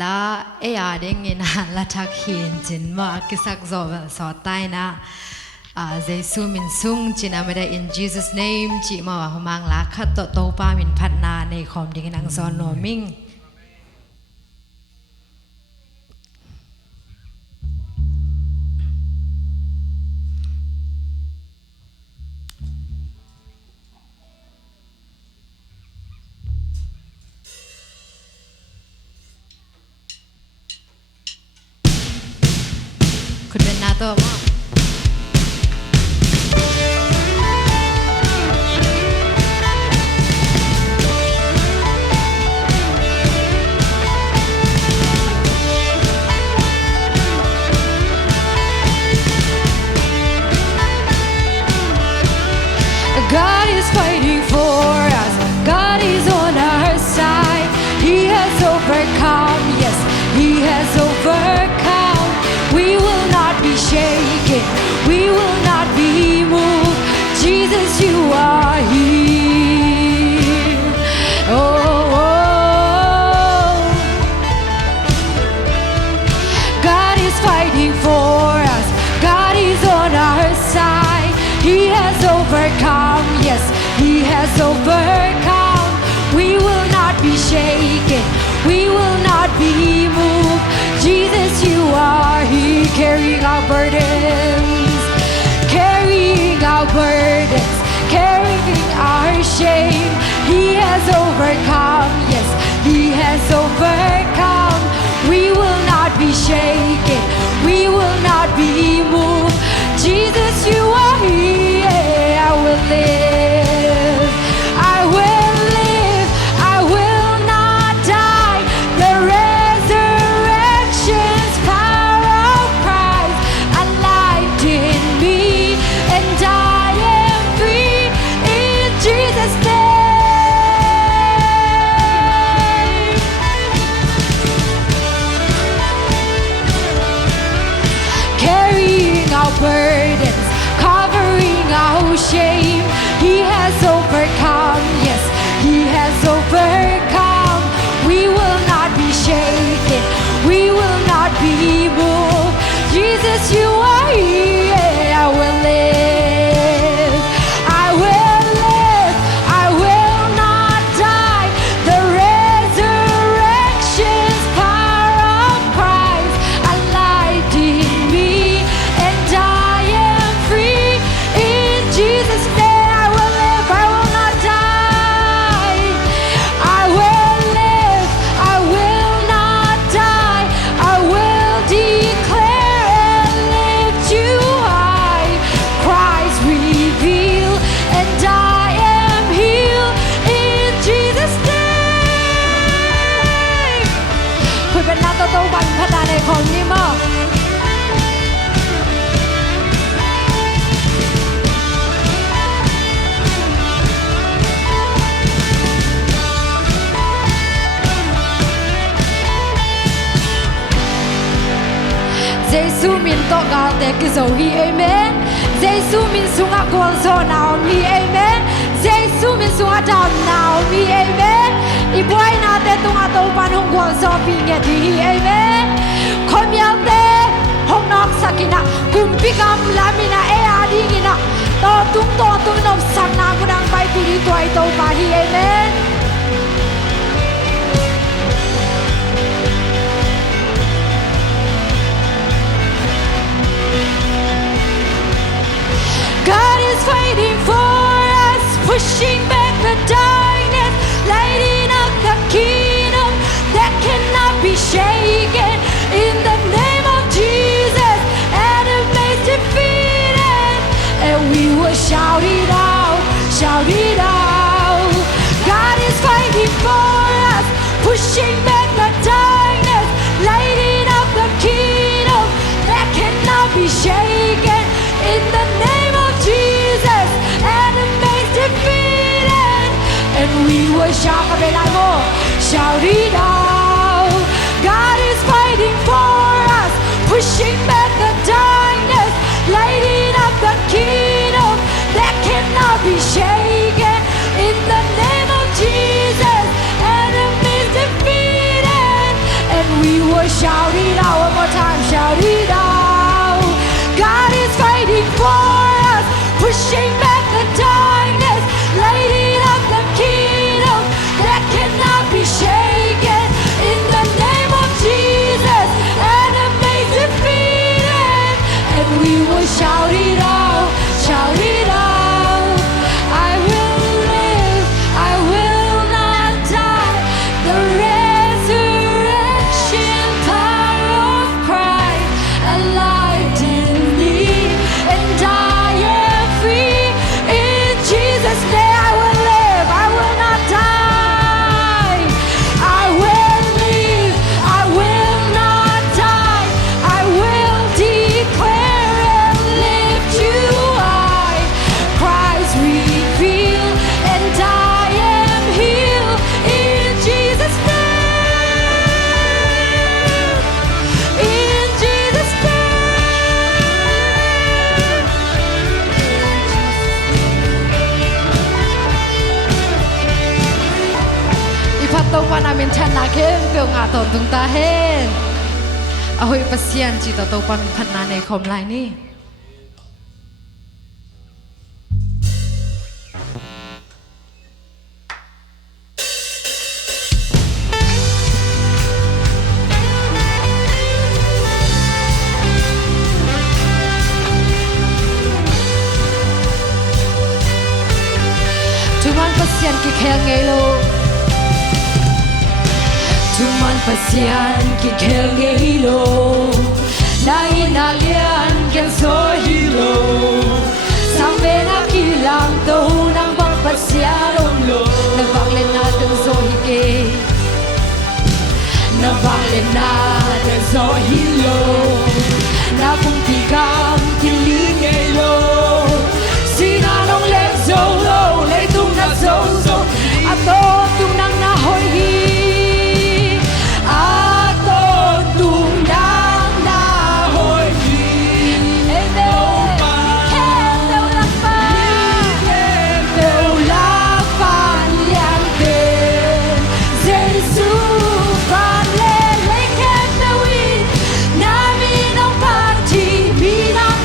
ละเด้งเงินละทักเขียนจินมากิสักโซสอตายนะเจสุมินซุงจินาไม่ได้ in Jesus name จิมาว่าหมังละขัดโตป้ามินพัฒนาในความดีนังสอนโนมิงคุณเป็นนาโตมั้งGod is fighting for us. God is on our side. He has overcome. Yes, He has overcome. We will not be shaken. We will not be moved. Jesus, you are here. Oh, oh. God is fighting for us. God is on our side. He has overcome, yes, He has overcome. We will not be shaken, we will not be moved. Jesus, you are here, carrying our burdens, carrying our burdens, carrying our shame. He has overcome, yes, He has overcome. We will not be shaken, we will not be moved. Jesus, you are here. I will live, I will live, I will not die. The resurrection's power of Christ alive in me, and I am free in Jesus' name. Carrying our burdens, covering our shame. He has overcome, yes, He has overcome. We will not be shaken, we will not be moved. Jesus, you are here. I will live, I will live, I will not die. The resurrection's power of Christ alive in me, and I am free in Jesus' name. I will live, I will not die. I will live, I will not die. I will declare and lift you high. Christ revealed, and I am healed in Jesus' name. คุณเป็นนักโตบันพัฒนาในของนี้มั้งเจสุมินโตกาเตกิโซฮีเอเมนเจสุมินสุงากวลโซนาวมีเอเมนเจสุมินสุงาดาวนาวมีเอเมนอีบวยนาเตตุงอาโตปันฮงกวลโซปีเงดีเอเมนคอมยัลเตฮงนอกสักินะกุมปิกัมลามินาเออาดีกินะโตตุงนบสันนากุดังไปปีดีตัวไอโตปาฮีเอเมนGod is fighting for us, pushing back the darkness, lighting up the kingdom that cannot be shaken. In the name of Jesus, enemies defeated, and we will shout it out, shout it out. God is fighting for us, pushing back the darkness, lighting up the kingdom that cannot be shaken. In the name of Jesus, enemies defeated, and we will shout it out. God is fighting for us, pushing back the darkness, lighting up the kingdom that cannot be shaken. In the name of Jesus, enemies defeated. will shout it out one more time. Shout it out. God is fighting for us, pushing back the darkness, lighting up the kingdom that cannot be shaken. In the name of Jesus, enemies defeated, and we will shout it out, shout it out. I will live, I will not die. The resurrection power of Christ alive in me, and I am free. In Jesus' name I will live, I will not die. I will live, I will not die. I will declare and lift you high. Christ revealed, and I am healed. In Jesus' name, in Jesus' name. Ipataw pa namin tiyan nakin, kung nga to dung tahin. Ahoy pasyan, chito to pa min pat nanay komlay ni. Tuman pasyan ki khel ngay lo. Tuman pasyan ki khel ngay lo. Na inalian ken so hilo. Sambe na kilang to nang bang pasyan lo. Nabanglen natin so hike. Nabanglen natin so hilo. Na kung tikam kilin ngay lo. Sinanong lem solo, leitung na soso, ato tunang nahoy hi. Ato tunang nahoy hi. Kenteu lakpan liang ten. Jesus van lele kenteuin, namin ang party, minang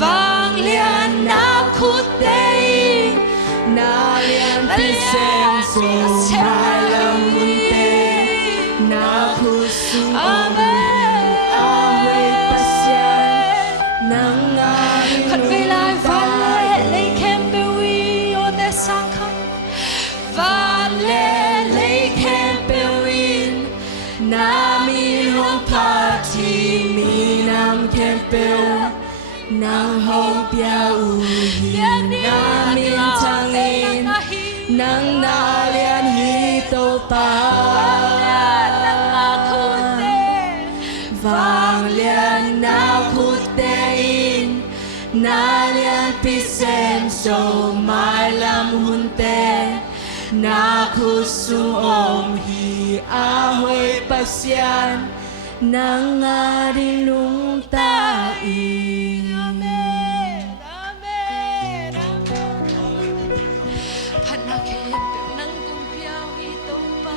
vang lian na khut day na lian pi sem so mai lam hun te na khu su Amen awe pasyan nang ngari khất vì lại van lệ lấy kem bê uy ô tê sang khất van lệ lấy kem bê uy na mi hong party mi nam kempel nang hong pia u na mi chang in nang na lian hi to pa vang lian na khut te in na lian pi sem so mai lam hun te na khu su om hi a hoi pasyan nang ngari lung ta i Hana kem beu nang kong piao hi to pa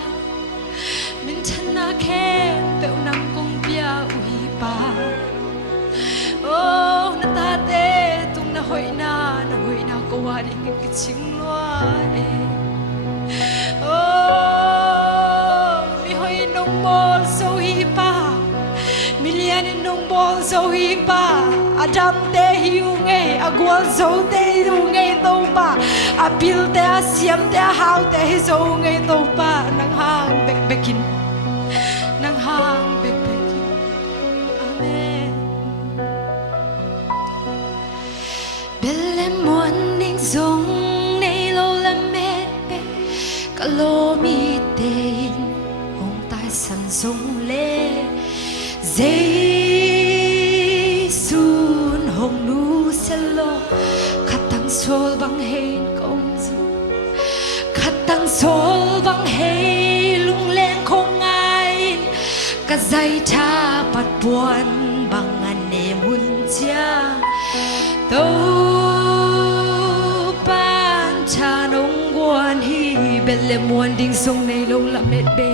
Min chana kem beu nang kong piao hi pa Oh na ta te tung na hoi na ko wa ri ngi ki ching lua e Oh mi hoi nong bol so hi pa Milian nong bol so hi pa Adam te hiu nge agwal so te hiu nge to pa Apil te asiam te hau te hi so nge to pa Nang hang bek bekin Nang hang bek bekin Amen Belle muan ning zong nei lo la met be Kalo mi te in hong tai san zong le Giê-xu hồng nu sẽ lo khát tăng sol bằng hein công du khát tăng sol bằng hey lung lên không ai cả dây cha bắt buồn bằng anh em hun chia tàu ban cha nông quan hi bên lệ muôn đinh sông này lâu là mệt bê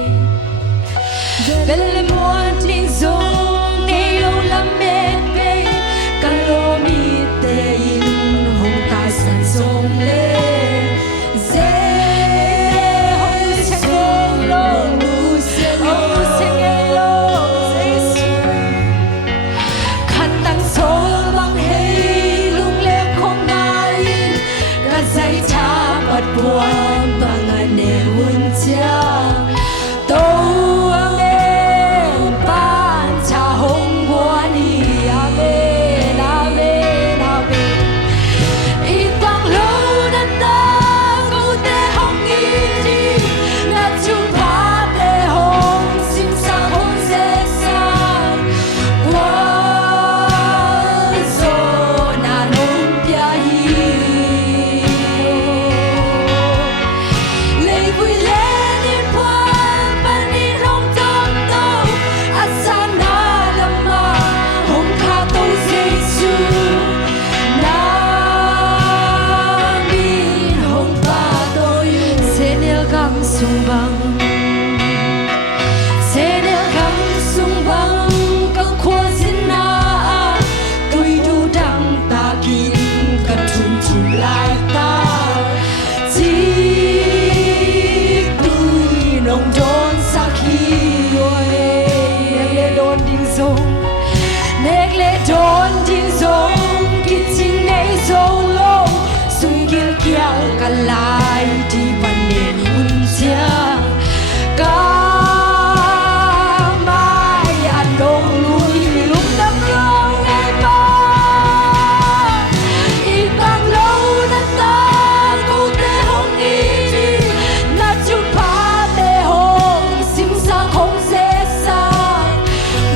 Belle muan ting zong nei lo la met be Kalo mi te in hong tai san zong le Ze hong se ngeng lo nu se ngeng lo Giê-xu Khát tăng sol bằng hey lung le không ai Cả dây cha bắt buồn bằng anh em hun chia Kalai di panen uncia Kamai anong lui lum đâm lâu ngày ba Ibang lâu na ta câu te hong y Na chung pa te hong sim sa không dễ sang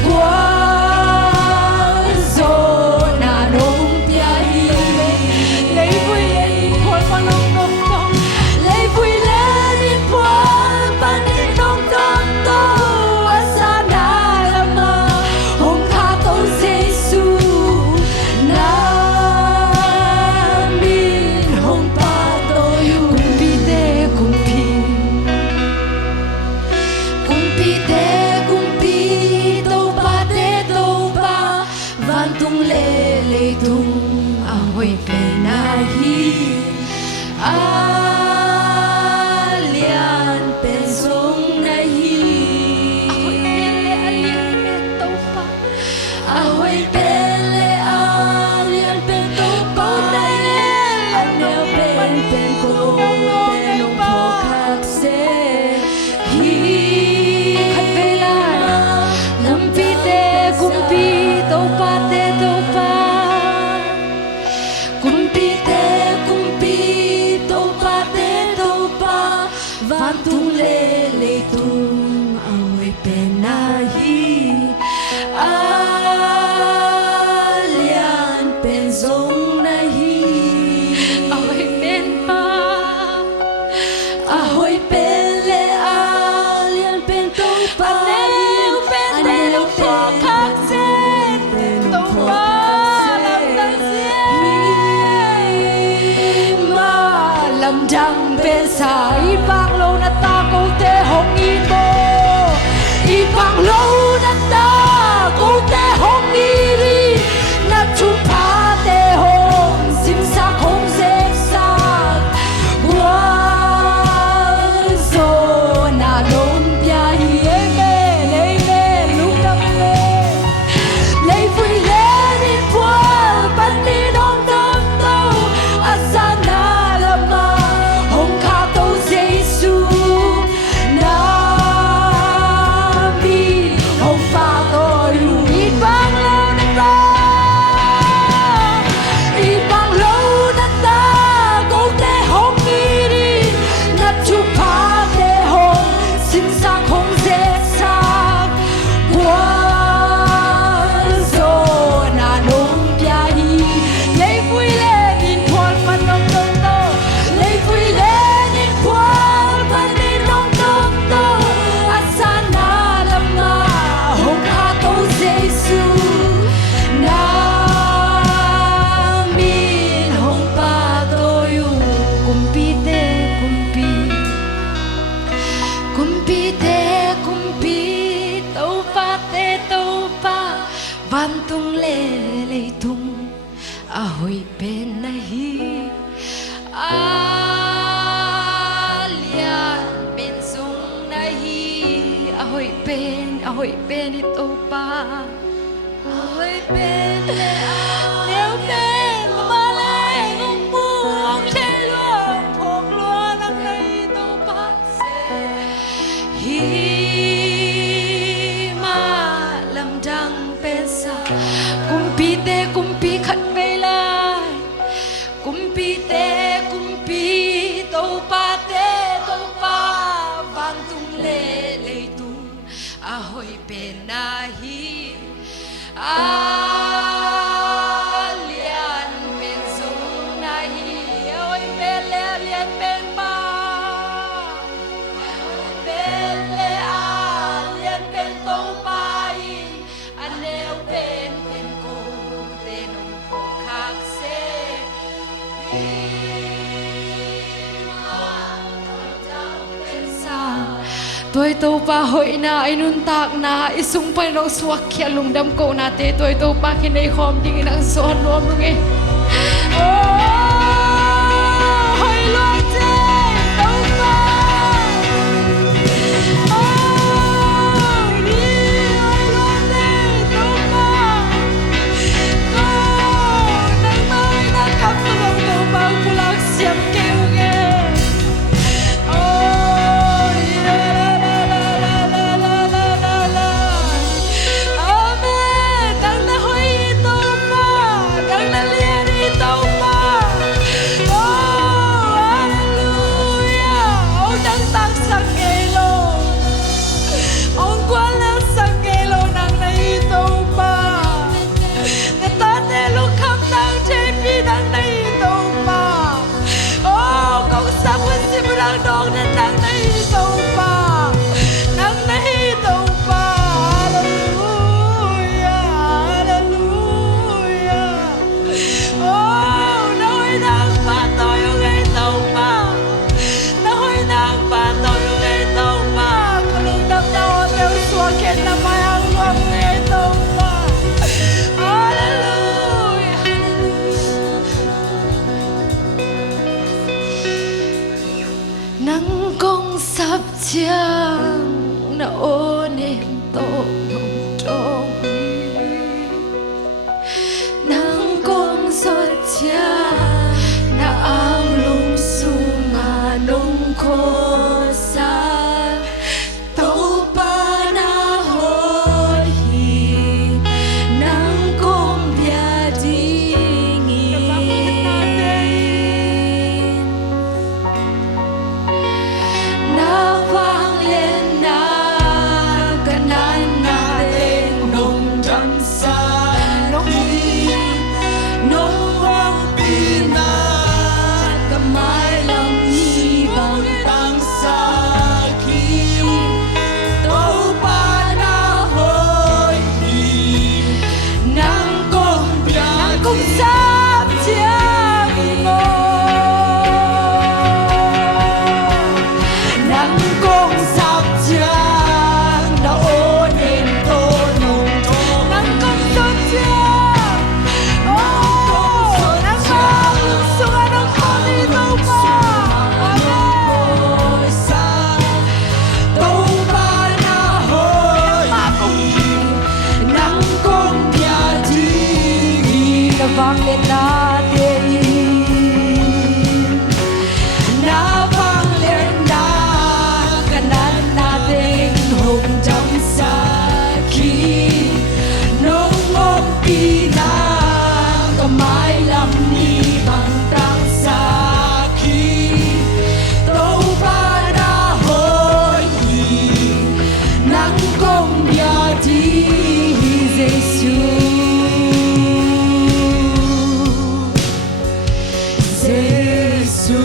Guan zo na nong pia ahoy penahi alian pensong nahi ahoy pele alian bento pa ahoy pele alian pento pa anel pen ko penong pokak se hi khat vela lampi te kumpi to pa kumpi to pa van tung le tung ahoy penahi alian pensong nahi ahoy pen pa ahoy pele alian pento pa anel pokak se to pa lam dang bên sa ipang lâu na ta câu te hong in mo ipang lâu na ta câu te hong iri na chu pa te hong sim sa không se sa wa so na lom pia hi me lu tam le vui le đi qua ban đi đông đông đâu asana lama hong kha to jesu na mi hong pa to yu ít bang lâu na ta câu te hong đi na chu pa te hong sim sa không dễ sa qua so na nong pia hi lấy vui lên in thuan pan nong tông tô lấy vui lên in thuan pan đi nong tông tô asana lama hong kha to jesu na min hong pa to yu kumpi te kumpi tâu pa van tung le tung ahoy penahi alian pensong nahi ahoy pen ito pa ahoy pen le nếu pen mà lại không buông chơi luôn thuộc luôn ang nay to pa hi ma lam dang pensa kumpi khat vela kumpi to pa van tung le tung ahoy penahi alian pensong nahi ahoy pele alian pen pa pele alian pen to pa anel pen ko tenong po khak se tôi tô pa hội na inun tak na isung pa nong suak kya lungdam ko na te tôi tô pa kinay khom ding nang son lom nung eh hồi luôn chơi tâu pa đi hồi luôn chơi tâu pa nang mai na cặp lòng tâu pa pulang siap kêu nghe đón đến nắng này tâu pa nắng này tâu pa hallelujah hallelujah nói nắng pa tôi yêu ngày tâu pa nói nắng pa tôi yêu ngày tâu pa có lúc đâm đau theo xua khen năm mai ăn luôn ngày tâu pa hallelujah chiang na ô niệm tổ nông trông nắng công giọt chiang na ang lung sung nga nung khô sa tàu pa na hoi hi nắng công bia ding na vang lên na kanan na lên nông trầm sa nông nông hoang pina kamai lam ni bang tang sa khi tàu pa na hoi hi nang công sắp chiang ngô nắng công sắp chiang đã ô niệm tô nồng nắng công sắp chiang nắng mang sung anh nông con đi đâu mà tàu ba na hoi nắng công bia ding na vang lên na na vang lên na kanan natin hong jam sa khi nong om pina kamay lam ni bang tang sa khi tàu pa na hoi hi nang công bia di Giêsu Giêsu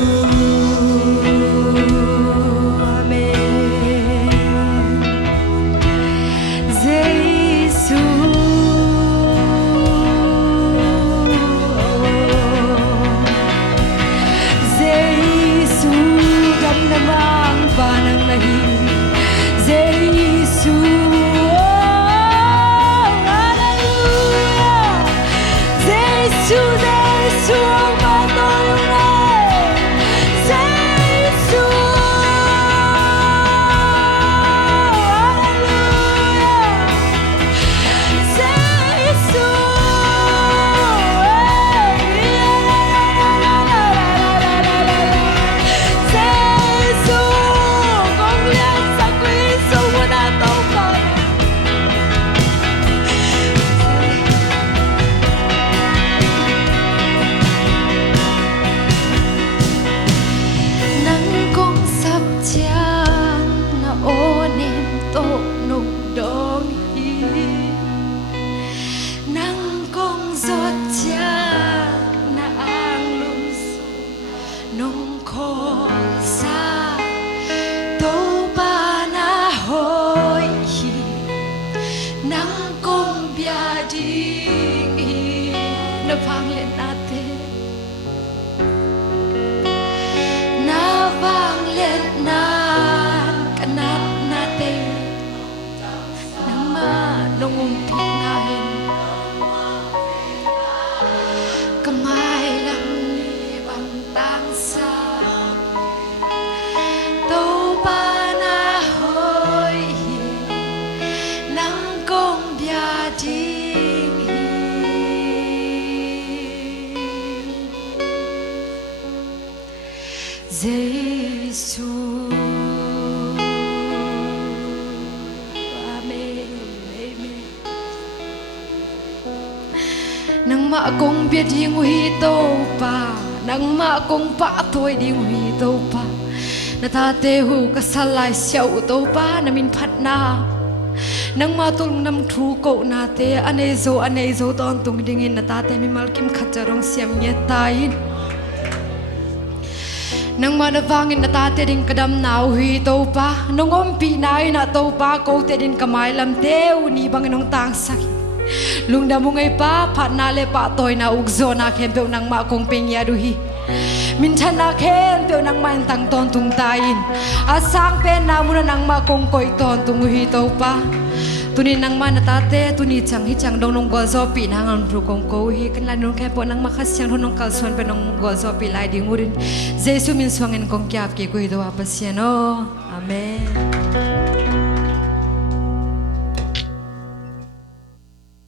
Amen Giêsu Giêsu gam namang panang lahi Giêsu Hallelujah Giêsu Giêsu ang patuloy Giêsu Hallelujah Giêsu Giêsu con lên sa quý sung na tàu pa nắng công sắp chiang na ô niệm tổ nung đong hi nắng công giọt chiang na ang lung sung nung khô sa tàu pa na hoi hi nắng công bia ding hi na vang lên natin na vang lên nan kanat natin nang manungumpit nahin kamay lang ni bang tang sa tàu pa na hoi hi nang công bia ding hi Giêsu Amen Amen nang ma kong bia ding hui to pa nang ma kong pa thôi ding hui to pa na ta te hu ka salai siau to pa na min phat na nang ma tul nam thu ko na te ane zo ton tung ding in na ta te mi mal kim khat charong siam nye tain nang manavangin na tate din kadam na hui to pa nung ompi na na to pa ko te din kamay lam teu ni bang nong tang sak lungda mo ngay pa pat na le pa toy na ugzo na kempe nang ma kong pengya duhi min chan na kempe nang man tang ton tung tain asang pen na muna nang ma kong koy ton tung hui to pa tuni nang man na tate tuni chang hi chang dong nong go zo pi nang an pru kong ko hi kan la nong kempe nang makasyang nong kal son pe nong go zo pi lai ding urin Jesu min swangin kong kyap ki ko do apasiano amen